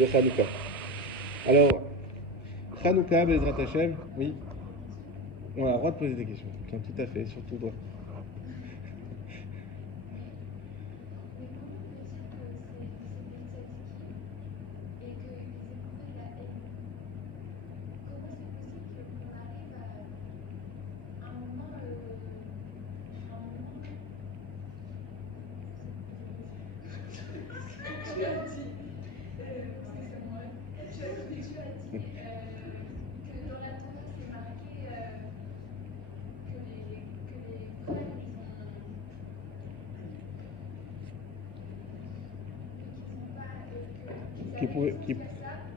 de Hanouka. Alors, Hanouka, Bezrat Hashem, oui. On a le droit de poser des questions. Tiens, tout à fait, surtout toi.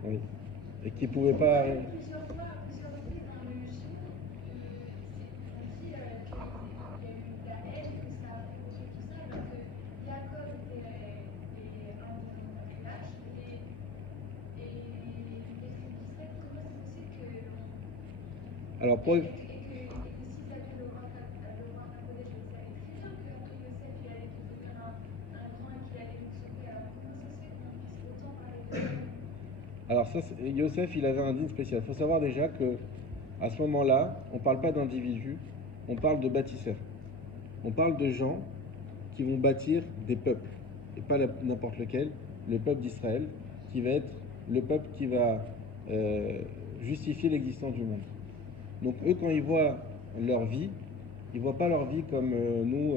Oui. Et qui pouvait pas. Alors pour. Alors ça, Yosef, il avait un digne spécial. Il faut savoir déjà que à ce moment-là, on ne parle pas d'individus, on parle de bâtisseurs. On parle de gens qui vont bâtir des peuples, et pas n'importe lequel, le peuple d'Israël, qui va être le peuple qui va justifier l'existence du monde. Donc eux, quand ils voient leur vie, ils ne voient pas leur vie comme nous,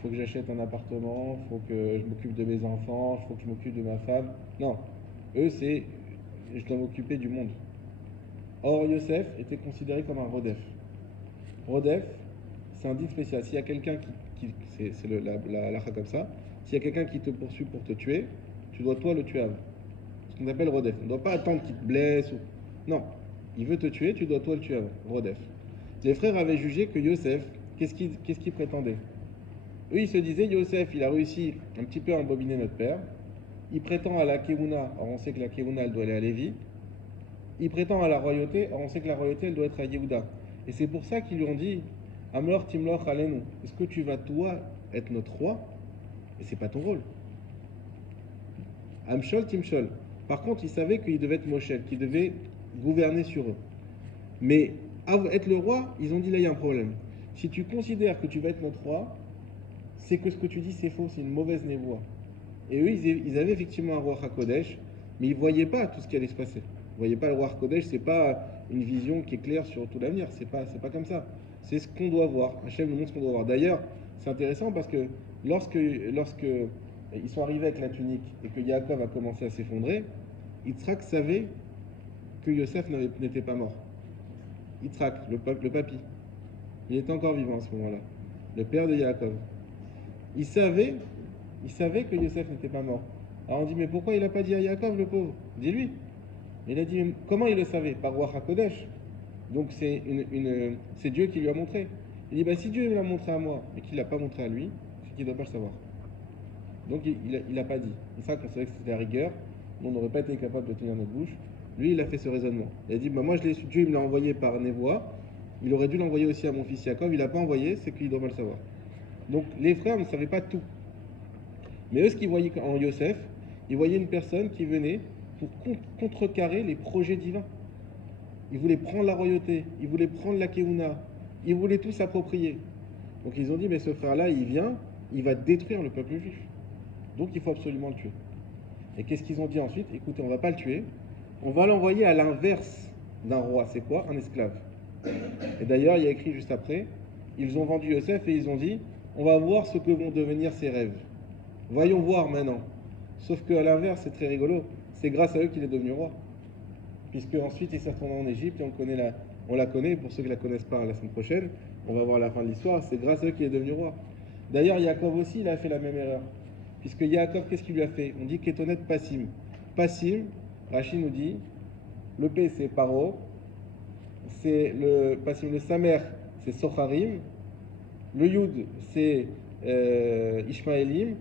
faut que j'achète un appartement, faut que je m'occupe de mes enfants, faut que je m'occupe de ma femme. Non, eux, c'est je dois m'occuper du monde. Or, Yosef était considéré comme un Rodef. Rodef, c'est un dit spécial. S'il y a quelqu'un c'est la halakha comme ça, s'il y a quelqu'un qui te poursuit pour te tuer, tu dois toi le tuer avant. Ce qu'on appelle Rodef. On ne doit pas attendre qu'il te blesse ou. Non, il veut te tuer, tu dois toi le tuer avant. Rodef. Les frères avaient jugé que Yosef, qu'est-ce qu'il prétendait? Eux, ils se disaient, Yosef, il a réussi un petit peu à embobiner notre père. Il prétend à la Keuna, alors on sait que la Keuna, elle doit aller à Lévi. Il prétend à la royauté, alors on sait que la royauté, elle doit être à Yehuda. Et c'est pour ça qu'ils lui ont dit, Amlor Timlor Alenu, est-ce que tu vas toi être notre roi? Et c'est pas ton rôle. Amshol Timshol. Par contre, ils savaient qu'il devait être Moshel, qu'il devait gouverner sur eux. Mais être le roi, ils ont dit là, il y a un problème. Si tu considères que tu vas être notre roi, c'est que ce que tu dis, c'est faux, c'est une mauvaise névoie. Et eux, ils avaient effectivement un roi HaKodesh, mais ils ne voyaient pas tout ce qui allait se passer. Ils ne voyaient pas le roi HaKodesh, c'est pas une vision qui est claire sur tout l'avenir, c'est pas comme ça. C'est ce qu'on doit voir. Hachem nous montre ce qu'on doit voir. D'ailleurs, c'est intéressant parce que lorsque ils sont arrivés avec la tunique et que Yaakov a commencé à s'effondrer, Yitzhak savait que Yosef n'était pas mort. Yitzhak, le papy, il était encore vivant à ce moment-là, le père de Yaakov. Il savait que Yosef n'était pas mort. Alors on dit, mais pourquoi il n'a pas dit à Yaakov, le pauvre? Dis-lui. Il a dit, comment il le savait? Par Roi HaKodesh. Donc c'est Dieu qui lui a montré. Il dit, bah, si Dieu me l'a montré à moi, mais qu'il ne l'a pas montré à lui, c'est qu'il ne doit pas le savoir. Donc il n'a pas dit. C'est ça qu'on savait que c'était la rigueur. On n'aurait pas été capable de tenir notre bouche. Lui, il a fait ce raisonnement. Il a dit, bah, moi, Dieu me l'a envoyé par Névoa. Il aurait dû l'envoyer aussi à mon fils Yaakov. Il n'a pas envoyé, c'est qu'il doit pas le savoir. Donc les frères ne savaient pas tout. Mais eux, ce qu'ils voyaient en Yosef, ils voyaient une personne qui venait pour contrecarrer les projets divins. Ils voulaient prendre la royauté, ils voulaient prendre la Keuna, ils voulaient tout s'approprier. Donc ils ont dit, mais ce frère-là, il vient, il va détruire le peuple juif. Donc il faut absolument le tuer. Et qu'est-ce qu'ils ont dit ensuite? Écoutez, on ne va pas le tuer, on va l'envoyer à l'inverse d'un roi. C'est quoi? Un esclave. Et d'ailleurs, il y a écrit juste après, ils ont vendu Yosef et ils ont dit, on va voir ce que vont devenir ses rêves. Voyons voir maintenant. Sauf qu'à l'inverse, c'est très rigolo. C'est grâce à eux qu'il est devenu roi. Puisque ensuite, il s'est retourné en Égypte et on la connaît. Pour ceux qui ne la connaissent pas, la semaine prochaine, on va voir la fin de l'histoire. C'est grâce à eux qu'il est devenu roi. D'ailleurs, Yaakov aussi, il a fait la même erreur. Puisque Yaakov, qu'est-ce qu'il lui a fait? On dit Ketonet Passim. Passim, Rachid nous dit, le P c'est Paro, c'est le Passim, le Samer c'est Socharim, le Yud c'est Ishmaelim,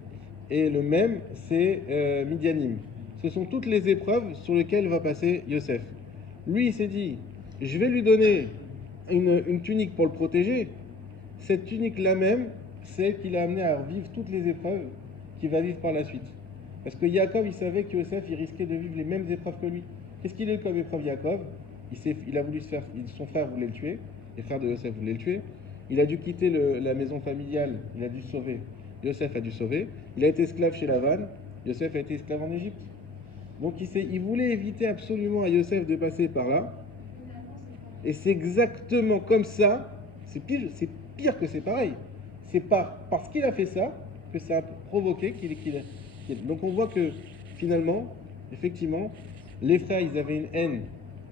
et le Mem c'est Midianim. Ce sont toutes les épreuves sur lesquelles va passer Yosef. Lui, il s'est dit, je vais lui donner une tunique pour le protéger. Cette tunique-là même, c'est elle qui l'a amené à vivre toutes les épreuves qu'il va vivre par la suite. Parce que Yaakov, il savait que Yosef, il risquait de vivre les mêmes épreuves que lui. Qu'est-ce qu'il a eu comme épreuve, Yaakov? Il a voulu se faire. Son frère voulait le tuer. Les frères de Yosef voulaient le tuer. Il a dû quitter la maison familiale. Il a dû se sauver. Yosef a dû sauver. Il a été esclave chez Lavan. Yosef a été esclave en Égypte. Donc il voulait éviter absolument à Yosef de passer par là. Et c'est exactement comme ça. C'est pire que c'est pareil. C'est pas parce qu'il a fait ça que ça a provoqué Donc on voit que finalement, effectivement, les frères, ils avaient une haine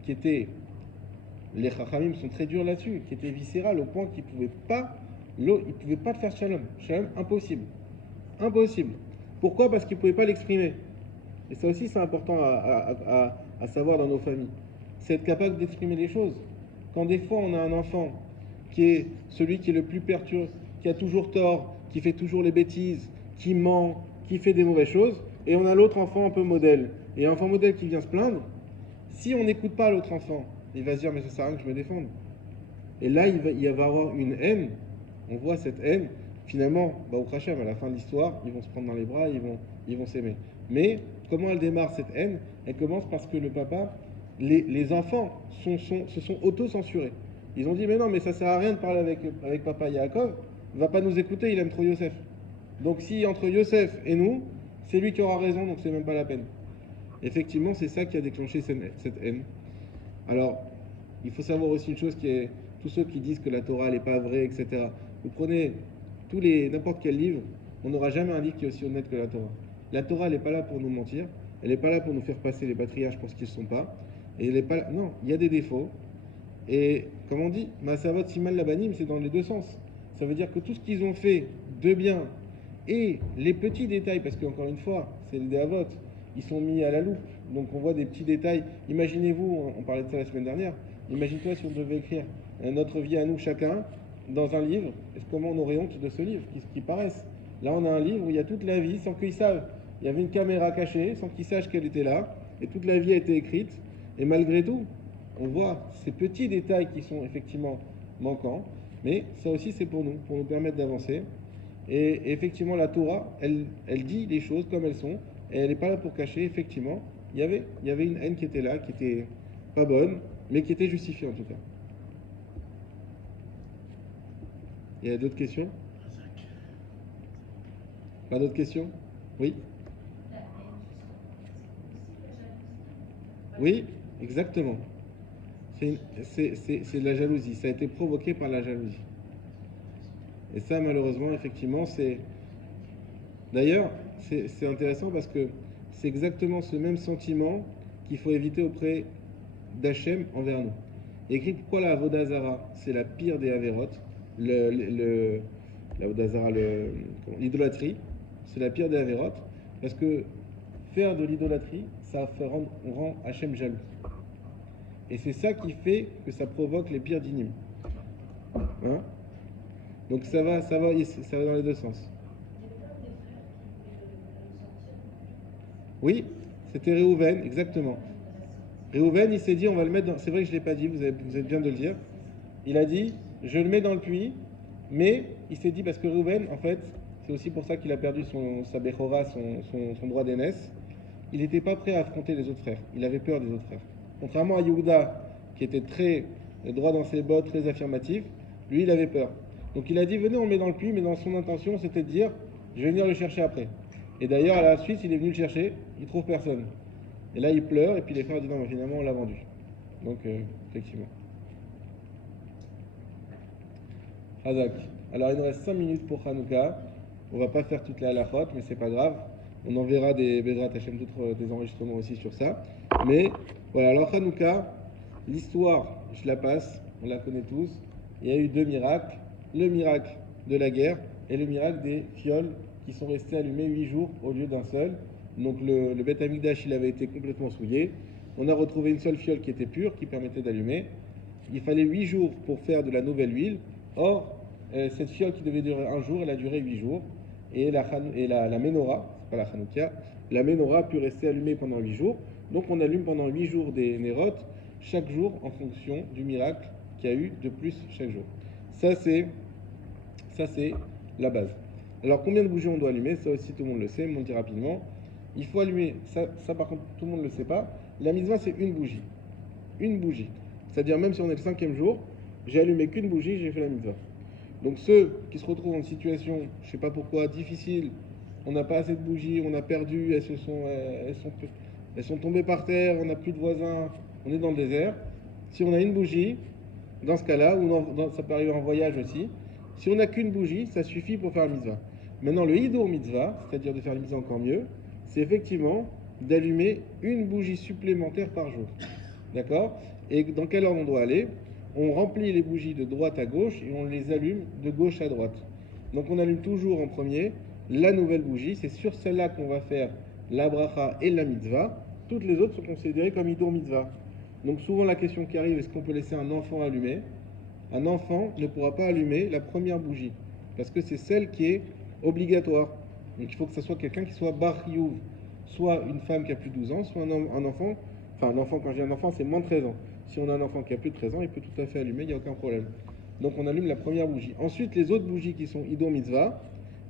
qui était, les Chachamim sont très durs là-dessus, qui était viscérale au point qu'ils ne pouvaient pas faire shalom. Shalom, impossible. Impossible. Pourquoi? Parce qu'ils ne pouvaient pas l'exprimer. Et ça aussi, c'est important à savoir dans nos familles. C'est être capable d'exprimer les choses. Quand des fois, on a un enfant qui est celui qui est le plus perturbé, qui a toujours tort, qui fait toujours les bêtises, qui ment, qui fait des mauvaises choses, et on a l'autre enfant un peu modèle. Et l'enfant modèle qui vient se plaindre, si on n'écoute pas l'autre enfant, il va se dire, mais ça sert à rien que je me défende. Et là, il va avoir une haine. On voit cette haine. Finalement, au Krachem, à la fin de l'histoire, ils vont se prendre dans les bras, ils vont s'aimer. Mais comment elle démarre cette haine? Elle commence parce que le papa, les enfants se sont auto-censurés. Ils ont dit, mais non, mais ça sert à rien de parler avec papa Yaakov, il va pas nous écouter, il aime trop Yosef. Donc si entre Yosef et nous, c'est lui qui aura raison, donc c'est même pas la peine. Effectivement, c'est ça qui a déclenché cette haine. Alors, il faut savoir aussi une chose qui est, tous ceux qui disent que la Torah n'est pas vraie, etc. Vous prenez n'importe quel livre, on n'aura jamais un livre qui est aussi honnête que la Torah. La Torah, elle n'est pas là pour nous mentir, elle n'est pas là pour nous faire passer les patriarches pour ce qu'ils ne sont pas. Et elle est pas là, non, il y a des défauts. Et comme on dit, Masavot Siman Labanim, c'est dans les deux sens. Ça veut dire que tout ce qu'ils ont fait de bien et les petits détails, parce qu'encore une fois, c'est le Avot, ils sont mis à la loupe. Donc on voit des petits détails. Imaginez-vous, on parlait de ça la semaine dernière, imagine-toi si on devait écrire notre vie à nous chacun dans un livre, comment on aurait honte de ce livre, qui paraisse. Là on a un livre où il y a toute la vie sans qu'ils savent. Il y avait une caméra cachée sans qu'ils sachent qu'elle était là, et toute la vie a été écrite, et malgré tout, on voit ces petits détails qui sont effectivement manquants, mais ça aussi c'est pour nous permettre d'avancer. Et effectivement la Torah, elle dit les choses comme elles sont, et elle n'est pas là pour cacher. Effectivement, il y avait une haine qui était là, qui était pas bonne, mais qui était justifiée en tout cas. Il y a d'autres questions? Pas d'autres questions? Oui? Oui, exactement. C'est de la jalousie. Ça a été provoqué par la jalousie. Et ça, malheureusement, effectivement, c'est... D'ailleurs, c'est intéressant parce que c'est exactement ce même sentiment qu'il faut éviter auprès d'Hachem envers nous. Il écrit pourquoi la Avodah Zara, c'est la pire des Avérotes. L'idolâtrie, c'est la pire des Avérotes. Parce que faire de l'idolâtrie, on rend Hachem jaloux. Et c'est ça qui fait que ça provoque les pires dynimes. Hein? Donc ça va dans les deux sens. Oui, c'était Réhouven, exactement. Réhouven, il s'est dit, on va le mettre dans... C'est vrai que je ne l'ai pas dit, vous êtes bien de le dire. Il a dit, je le mets dans le puits, mais il s'est dit, parce que Réhouven, en fait, c'est aussi pour ça qu'il a perdu sa Bechora, son droit d'aînesse. Il n'était pas prêt à affronter les autres frères. Il avait peur des autres frères. Contrairement à Yehuda, qui était très droit dans ses bottes, très affirmatif, lui, il avait peur. Donc il a dit, venez, on le met dans le puits, mais dans son intention, c'était de dire, je vais venir le chercher après. Et d'ailleurs, à la suite, il est venu le chercher, il trouve personne. Et là, il pleure, et puis les frères disent, non, mais finalement, on l'a vendu. Donc, effectivement. Hazak. Alors, il nous reste 5 minutes pour Hanouka. On va pas faire toute la halachot, mais c'est pas grave. On enverra des Bezrat Hashem, des enregistrements aussi sur ça. Mais, voilà, alors Hanouka, l'histoire, je la passe, on la connaît tous. Il y a eu 2 miracles. Le miracle de la guerre et le miracle des fioles qui sont restées allumées 8 jours au lieu d'un seul. Donc le Beth Amikdash, il avait été complètement souillé. On a retrouvé une seule fiole qui était pure, qui permettait d'allumer. Il fallait 8 jours pour faire de la nouvelle huile. Or, cette fiole qui devait durer 1 jour, elle a duré 8 jours. Et la menorah, c'est pas la Hanouka, la menorah a pu rester allumée pendant 8 jours. Donc on allume pendant 8 jours des Nérot, chaque jour en fonction du miracle qu'il y a eu de plus chaque jour. Ça c'est la base. Alors combien de bougies on doit allumer? Ça aussi tout le monde le sait, mais on le dit rapidement. il faut allumer, ça par contre tout le monde ne le sait pas, la mitzvah c'est une bougie. Une bougie. C'est-à-dire même si on est le cinquième jour, j'ai allumé qu'une bougie, j'ai fait la mitzvah. Donc ceux qui se retrouvent en situation, je ne sais pas pourquoi, difficile, on n'a pas assez de bougies, on a perdu, elles sont tombées par terre, on n'a plus de voisins, on est dans le désert. Si on a une bougie, dans ce cas-là, ou ça peut arriver en voyage aussi, si on n'a qu'une bougie, ça suffit pour faire la mitzvah. Maintenant, le hidour mitzvah, c'est-à-dire de faire la mitzvah encore mieux, c'est effectivement d'allumer une bougie supplémentaire par jour. D'accord? Et dans quel ordre on doit aller? On remplit les bougies de droite à gauche et on les allume de gauche à droite. Donc on allume toujours en premier la nouvelle bougie. C'est sur celle-là qu'on va faire la bracha et la mitzvah. Toutes les autres sont considérées comme hidour mitzvah. Donc souvent la question qui arrive, est-ce qu'on peut laisser un enfant allumer? Un enfant ne pourra pas allumer la première bougie parce que c'est celle qui est obligatoire. Donc il faut que ce soit quelqu'un qui soit bar chiyuv, soit une femme qui a plus de 12 ans, soit un enfant. Enfin, un enfant, quand je dis un enfant, c'est moins de 13 ans. Si on a un enfant qui a plus de 13 ans, il peut tout à fait allumer, il n'y a aucun problème. Donc on allume la première bougie. Ensuite, les autres bougies qui sont hidour mitzvah,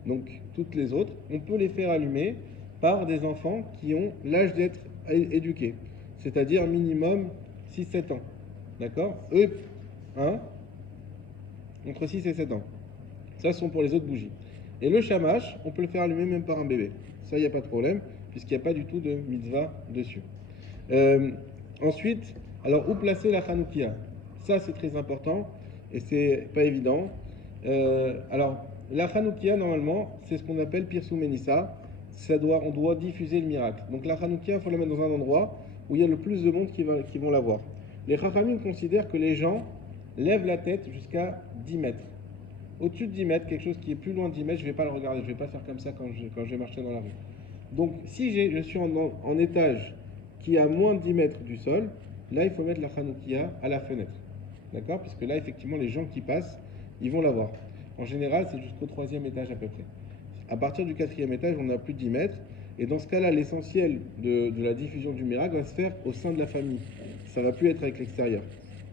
donc toutes les autres, on peut les faire allumer par des enfants qui ont l'âge d'être éduqués, c'est-à-dire minimum 6-7 ans. D'accord? Eux, hein? Entre 6 et 7 ans. Ça, ce sont pour les autres bougies. Et le shamash, on peut le faire allumer même par un bébé. Ça, il n'y a pas de problème, puisqu'il n'y a pas du tout de mitzvah dessus. Euh, Ensuite, alors où placer la Hanoukia? Ça, c'est très important et c'est pas évident. Alors, la Hanoukia, normalement, c'est ce qu'on appelle Pirsou Menissa. On doit diffuser le miracle. Donc, la Hanoukia, il faut la mettre dans un endroit où il y a le plus de monde qui vont la voir. Les Chachamim considèrent que les gens lèvent la tête jusqu'à 10 mètres. Au-dessus de 10 mètres, quelque chose qui est plus loin de 10 mètres, je ne vais pas le regarder, je ne vais pas faire comme ça quand je vais marcher dans la rue. Donc, si je suis en étage qui est à moins de 10 mètres du sol, là, il faut mettre la Hanoukia à la fenêtre. D'accord? Puisque là, effectivement, les gens qui passent, ils vont la voir. En général, c'est jusqu'au troisième étage à peu près. À partir du quatrième étage, on a plus de 10 mètres. Et dans ce cas-là, l'essentiel de la diffusion du miracle va se faire au sein de la famille. Ça ne va plus être avec l'extérieur.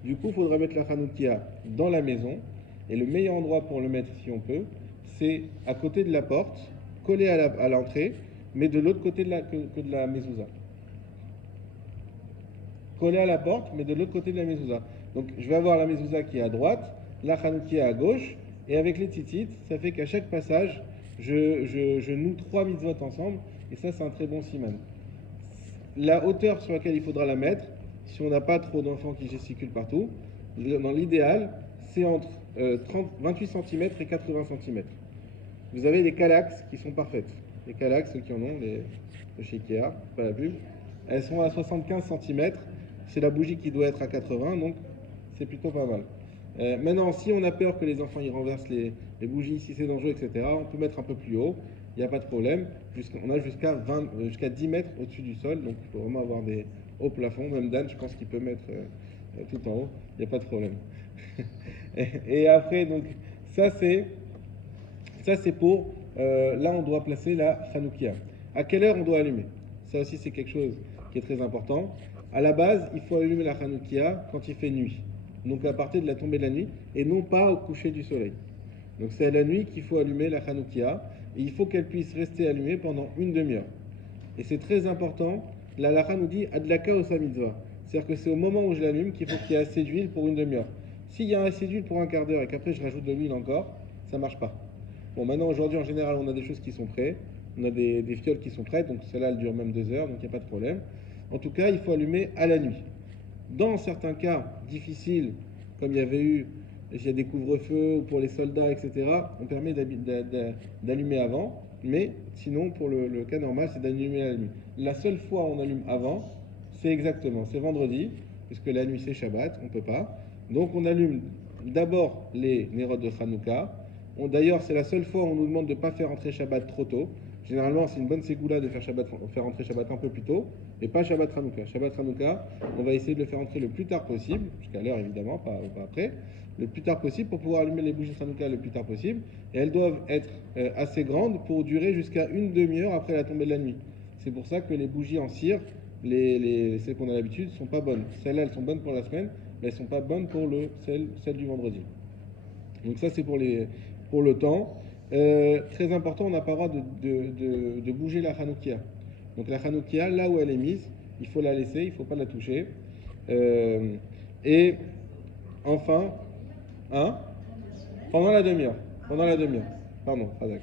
Du coup, il faudra mettre la Hanoukia dans la maison. Et le meilleur endroit pour le mettre, si on peut, c'est à côté de la porte, collé à l'entrée, mais de l'autre côté que de la mezouza. Collé à la porte, mais de l'autre côté de la mezouza. Donc je vais avoir la mezouza qui est à droite, la Hanoukia à gauche, et avec les titites, ça fait qu'à chaque passage, je noue 3 mitzvot ensemble, et ça c'est un très bon siman. La hauteur sur laquelle il faudra la mettre, si on n'a pas trop d'enfants qui gesticulent partout, dans l'idéal, c'est entre 28 cm et 80 cm. Vous avez les calax qui sont parfaites. Les calax, ceux qui en ont, de chez Ikea, pas la pub, elles sont à 75 cm. C'est la bougie qui doit être à 80, donc c'est plutôt pas mal. Maintenant, si on a peur que les enfants y renversent les bougies, si c'est dangereux, etc., on peut mettre un peu plus haut, il n'y a pas de problème. On a jusqu'à 10 mètres au-dessus du sol, donc il faut vraiment avoir des hauts plafonds. Même Dan, je pense qu'il peut mettre tout en haut, il n'y a pas de problème. et après, donc, ça c'est pour, là on doit placer la Hanoukia. À quelle heure on doit allumer? Ça aussi c'est quelque chose qui est très important. À la base, il faut allumer la Hanoukia quand il fait nuit. Donc à partir de la tombée de la nuit, et non pas au coucher du soleil. Donc c'est à la nuit qu'il faut allumer la Hanoukia, et il faut qu'elle puisse rester allumée pendant une demi-heure. Et c'est très important, la halakha nous dit Adlaka osa mitzvah. C'est-à-dire que c'est au moment où je l'allume qu'il faut qu'il y ait assez d'huile pour une demi-heure. S'il y a assez d'huile pour un quart d'heure et qu'après je rajoute de l'huile encore, ça ne marche pas. Bon, maintenant aujourd'hui en général on a des choses qui sont prêtes, on a des fioles qui sont prêtes, donc celle-là elle dure même 2 heures, donc il n'y a pas de problème. En tout cas, il faut allumer à la nuit. Dans certains cas difficiles, comme il y a des couvre-feux pour les soldats, etc., on permet d'allumer avant, mais sinon, pour le cas normal, c'est d'allumer à la nuit. La seule fois où on allume avant, c'est vendredi, puisque la nuit c'est Shabbat, on ne peut pas. Donc on allume d'abord les Nérot de Hanouka. D'ailleurs, c'est la seule fois où on nous demande de ne pas faire entrer Shabbat trop tôt. Généralement, c'est une bonne ségoula de faire entrer Shabbat un peu plus tôt, mais pas Shabbat Hanouka. Shabbat Hanouka, on va essayer de le faire entrer le plus tard possible, jusqu'à l'heure évidemment, pas après, le plus tard possible pour pouvoir allumer les bougies de Hanouka le plus tard possible. Et elles doivent être assez grandes pour durer jusqu'à une demi-heure après la tombée de la nuit. C'est pour ça que les bougies en cire, celles qu'on a l'habitude, ne sont pas bonnes. Celles-là, elles sont bonnes pour la semaine, mais elles ne sont pas bonnes pour celle du vendredi. Donc ça, c'est pour le temps. Très important, on n'a pas le droit de bouger la Hanoukia. Donc la Hanoukia, là où elle est mise, il faut la laisser, il ne faut pas la toucher. Et enfin, hein, pendant la demi-heure. Pendant la demi-heure. Pardon, Razak.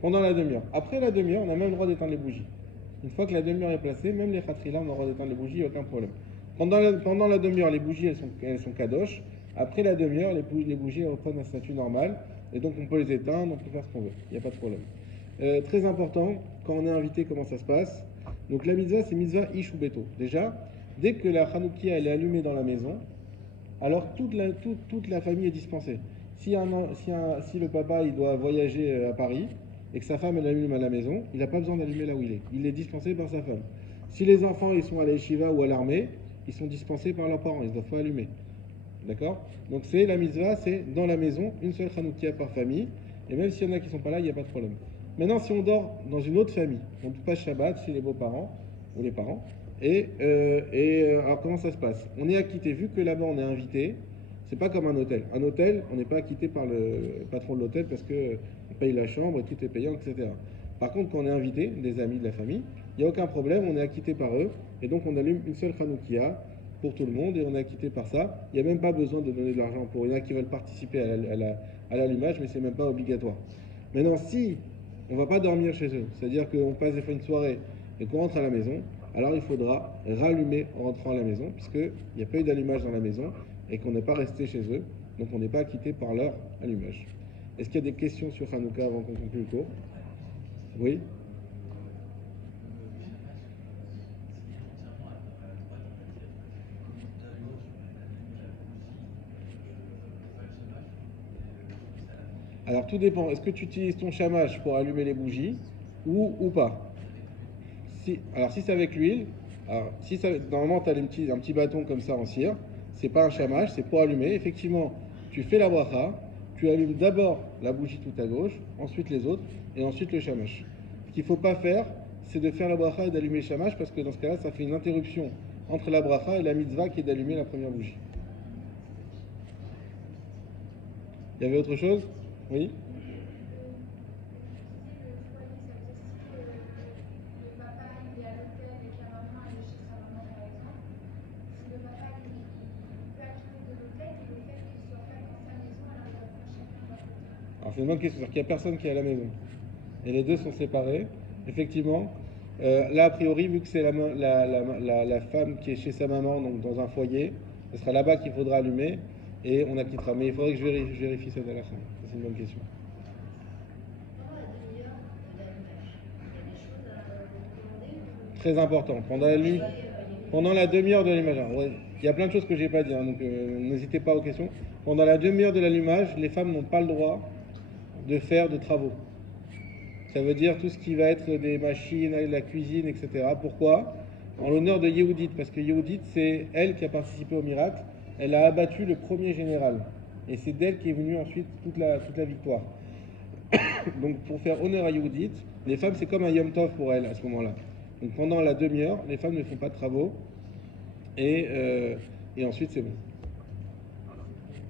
Pendant la demi-heure. Après la demi-heure, on a même le droit d'éteindre les bougies. Une fois que la demi-heure est placée, même les khatrila, on a le droit d'éteindre les bougies, il n'y a aucun problème. Pendant la demi-heure, les bougies, elles sont kadosh. Après la demi-heure, les bougies elles reprennent un statut normal. Et donc on peut les éteindre, on peut faire ce qu'on veut. Il n'y a pas de problème. Très important, quand on est invité, comment ça se passe? Donc la mitzvah, c'est mitzvah ish ou beto. Déjà, dès que la Hanoukia elle est allumée dans la maison, alors toute la famille est dispensée. Si le papa il doit voyager à Paris et que sa femme elle allume à la maison, il n'a pas besoin d'allumer là où il est. Il est dispensé par sa femme. Si les enfants ils sont à la yeshiva ou à l'armée, ils sont dispensés par leurs parents, ils ne doivent pas allumer. D'accord? Donc c'est la mitzvah, c'est dans la maison, une seule Hanoukia par famille. Et même s'il y en a qui ne sont pas là, il n'y a pas de problème. Maintenant, si on dort dans une autre famille, on passe Shabbat chez les beaux-parents ou les parents, alors comment ça se passe? On est acquitté, vu que là-bas on est invité, c'est pas comme un hôtel. Un hôtel, on n'est pas acquitté par le patron de l'hôtel parce qu'on paye la chambre et tout est payant, etc. Par contre, quand on est invité, des amis de la famille, il n'y a aucun problème, on est acquitté par eux, et donc on allume une seule Hanoukia pour tout le monde et on est acquitté par ça. Il n'y a même pas besoin de donner de l'argent pour. Il y en a qui veulent participer à l'allumage, mais c'est même pas obligatoire. Maintenant, si on ne va pas dormir chez eux, c'est-à-dire qu'on passe des fois une soirée et qu'on rentre à la maison, alors il faudra rallumer en rentrant à la maison, puisqu'il n'y a pas eu d'allumage dans la maison et qu'on n'est pas resté chez eux, donc on n'est pas acquitté par leur allumage. Est-ce qu'il y a des questions sur Hanouka avant qu'on conclue le cours? Oui? Alors tout dépend. Est-ce que tu utilises ton chamash pour allumer les bougies ou pas? Alors si c'est avec l'huile, normalement tu as un petit bâton comme ça en cire, c'est pas un chamash, c'est pour allumer. Effectivement, tu fais la bracha, tu allumes d'abord la bougie tout à gauche, ensuite les autres, et ensuite le shamash. Ce qu'il ne faut pas faire, c'est de faire la bracha et d'allumer le shamash, parce que dans ce cas-là, ça fait une interruption entre la bracha et la mitzvah qui est d'allumer la première bougie. Il y avait autre chose? Oui? Alors c'est une bonne question, c'est-à-dire qu'il n'y a personne qui est à la maison. Et les deux sont séparés. Effectivement, là a priori, vu que c'est la femme qui est chez sa maman, donc dans un foyer, ce sera là-bas qu'il faudra allumer et on acquittera. Mais il faudrait que je vérifie ça à la fin. C'est une bonne question. Très important. Pendant la demi-heure de l'allumage, ouais, il y a plein de choses que je n'ai pas dit, hein, donc n'hésitez pas aux questions. Pendant la demi-heure de l'allumage, les femmes n'ont pas le droit de faire de travaux. Ça veut dire tout ce qui va être des machines, la cuisine, etc. Pourquoi? En l'honneur de Yehudit, parce que Yehudit, c'est elle qui a participé au miracle. Elle a abattu le premier général. Et c'est d'elle qui est venue ensuite toute la victoire. Donc pour faire honneur à Yehudit, les femmes, c'est comme un Yom Tov pour elles à ce moment-là. Donc pendant la demi-heure, les femmes ne font pas de travaux. Et ensuite, c'est bon.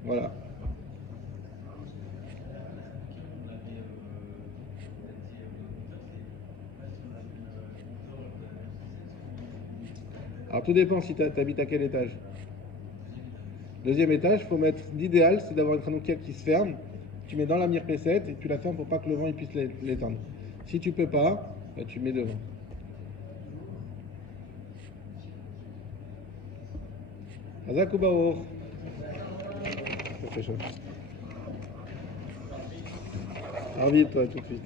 Voilà. Alors tout dépend si tu habites à quel étage. Deuxième étage, il faut mettre, l'idéal c'est d'avoir une Hanoukia qui se ferme, tu mets dans la mirpessette et tu la fermes pour pas que le vent il puisse l'éteindre. Si tu peux pas, bah, tu mets devant. Hazak ou Baor. Ça fait chaud. Arvid, toi tout de suite.